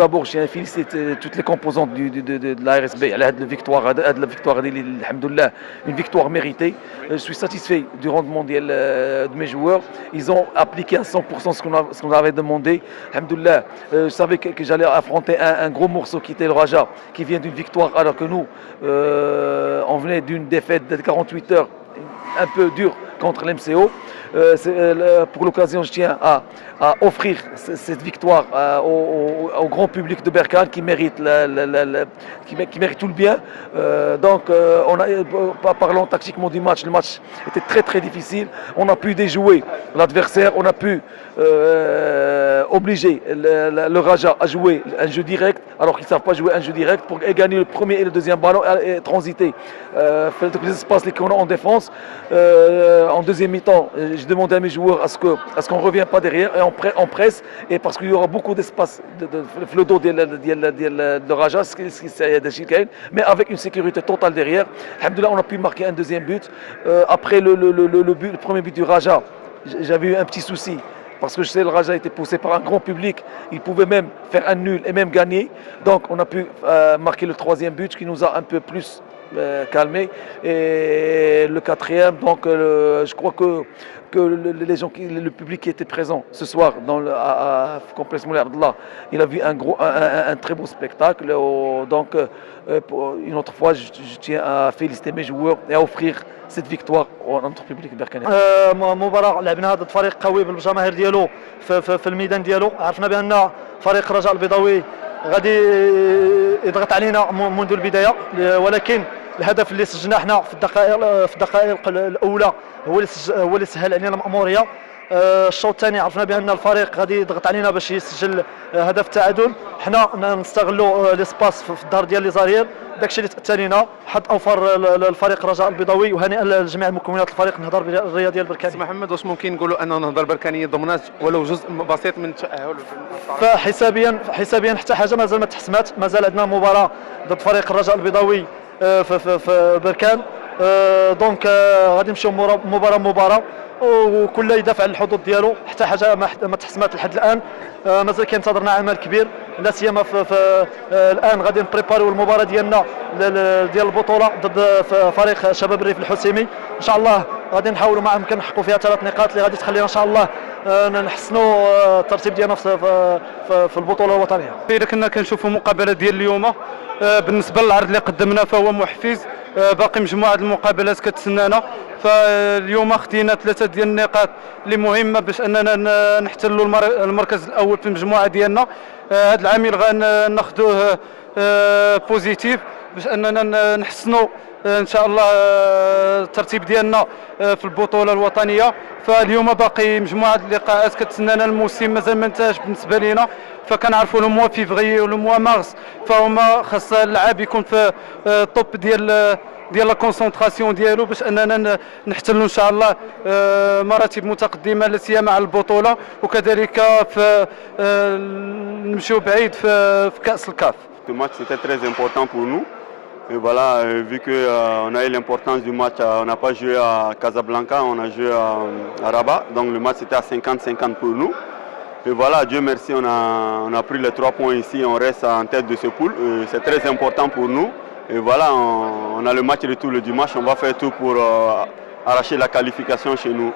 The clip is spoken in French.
d'abord, je tiens à féliciter toutes les composantes de la RSB à la victoire, alhamdoulilah, une victoire méritée. Je suis satisfait du rendement de mes joueurs. Ils ont appliqué à 100% ce qu'on avait demandé. Alhamdoulilah, je savais que j'allais affronter un gros morceau qui était le Raja, qui vient d'une victoire, alors que nous, on venait d'une défaite de 48 heures un peu dure contre l'MCO. Pour l'occasion, je tiens à offrir cette victoire au grand public de Berkane qui mérite, qui mérite tout le bien. Parlons tactiquement du match, le match était très très difficile. On a pu déjouer l'adversaire, on a pu obliger le Raja à jouer un jeu direct alors qu'ils ne savent pas jouer un jeu direct pour gagner le premier et le deuxième ballon et transiter. Faire les espaces qu'on a en défense. En deuxième mi-temps, j'ai demandé à mes joueurs à ce qu'on ne revienne pas derrière et on presse, et parce qu'il y aura beaucoup d'espace le dos de Raja, mais avec une sécurité totale derrière. Alhamdoulilah, on a pu marquer un deuxième but. Après le premier but du Raja, j'avais eu un petit souci. Parce que je sais, le Raja était poussé par un grand public. Il pouvait même faire un nul et même gagner. Donc on a pu marquer le troisième but qui nous a un peu plus calmé. Et le quatrième, donc je crois que les gens, le public qui était présent ce soir à Complexe Moulay Abdallah, il a vu un très beau spectacle. Donc une autre fois, je tiens à féliciter mes joueurs et à offrir cette victoire à notre public berkanais. مباراة لعبناها ضد فريق قوي بالجماهير ديالو في الميدان ديالو. عرفنا بأن فريق الرجاء البيضاوي غادي يضغط علينا منذ البداية، ولكن الهدف اللي سجلناه حنا في الدقائق الأولى هو اللي سهل علينا المأمورية. الشوط الثاني عرفنا بأن الفريق غادي يضغط علينا باش يسجل هدف التعادل. حنا نستغلوا ليسباس في الظهر ديال لي زارير، داكشي اللي تأتى لنا. حظ اوفر للفريق الرجاء البيضاوي، وهنيئا لجميع مكونات الفريق. نهضر بالرياضيه البركانيه. محمد، واش ممكن نقولوا ان النهضه البركانيه ضمنات ولو جزء بسيط من التاهل؟ فحسابيا حتى حاجه مازال ما تحسمات. مازال عندنا مباراه ضد فريق الرجاء البيضاوي في بركان. دونك غادي نمشيو مباراه وكل يدافع عن الحظوظ ديالو. حتى حاجه ما تحسمات لحد الان. مازال كينتظرنا عمل كبير، لا سيما الان غادي نبريباريو المباراه ديالنا ديال البطوله ضد فريق شباب الريف الحسيمي. ان شاء الله غادي نحاولوا معهم نحققوا فيها 3 نقاط اللي غادي تخلينا ان شاء الله نحسنوا الترتيب ديالنا في البطوله الوطنيه. اذا كنا كنشوفوا مقابله ديال اليوم، بالنسبه للعرض اللي قدمنا فهو محفز. باقي مجموعه المقابلات كتسنانا، فاليوم خدينا 3 ديال النقاط اللي مهمه باش اننا نحتلوا المركز الاول في المجموعه ديالنا. هذا العامل غناخذوه بوزيتيف باش اننا نحسنوا ان شاء الله الترتيب ديالنا في البطوله الوطنيه. فاليوم باقي مجموعه اللقاءات كتسنانا. الموسم مازال ما انتهاش بالنسبه لينا، فكنعرفوا لو موا فيفري ولو موا مارس فهما خاص اللاعب يكون في الطوب ديال لا كونسونطراسيون ديالو باش اننا نحتلوا ان شاء الله مراتب متقدمه لا سيما على البطوله، وكذلك في نمشيو بعيد في كاس الكاف. Ce match c'était très important pour nous. Et voilà, vu qu'on a eu l'importance du match, on n'a pas joué à Casablanca, on a joué à Rabat. Donc le match était à 50-50 pour nous. Et voilà, Dieu merci, on a pris les 3 points ici, on reste en tête de ce pool. C'est très important pour nous. Et voilà, on a le match retour le dimanche, on va faire tout pour arracher la qualification chez nous.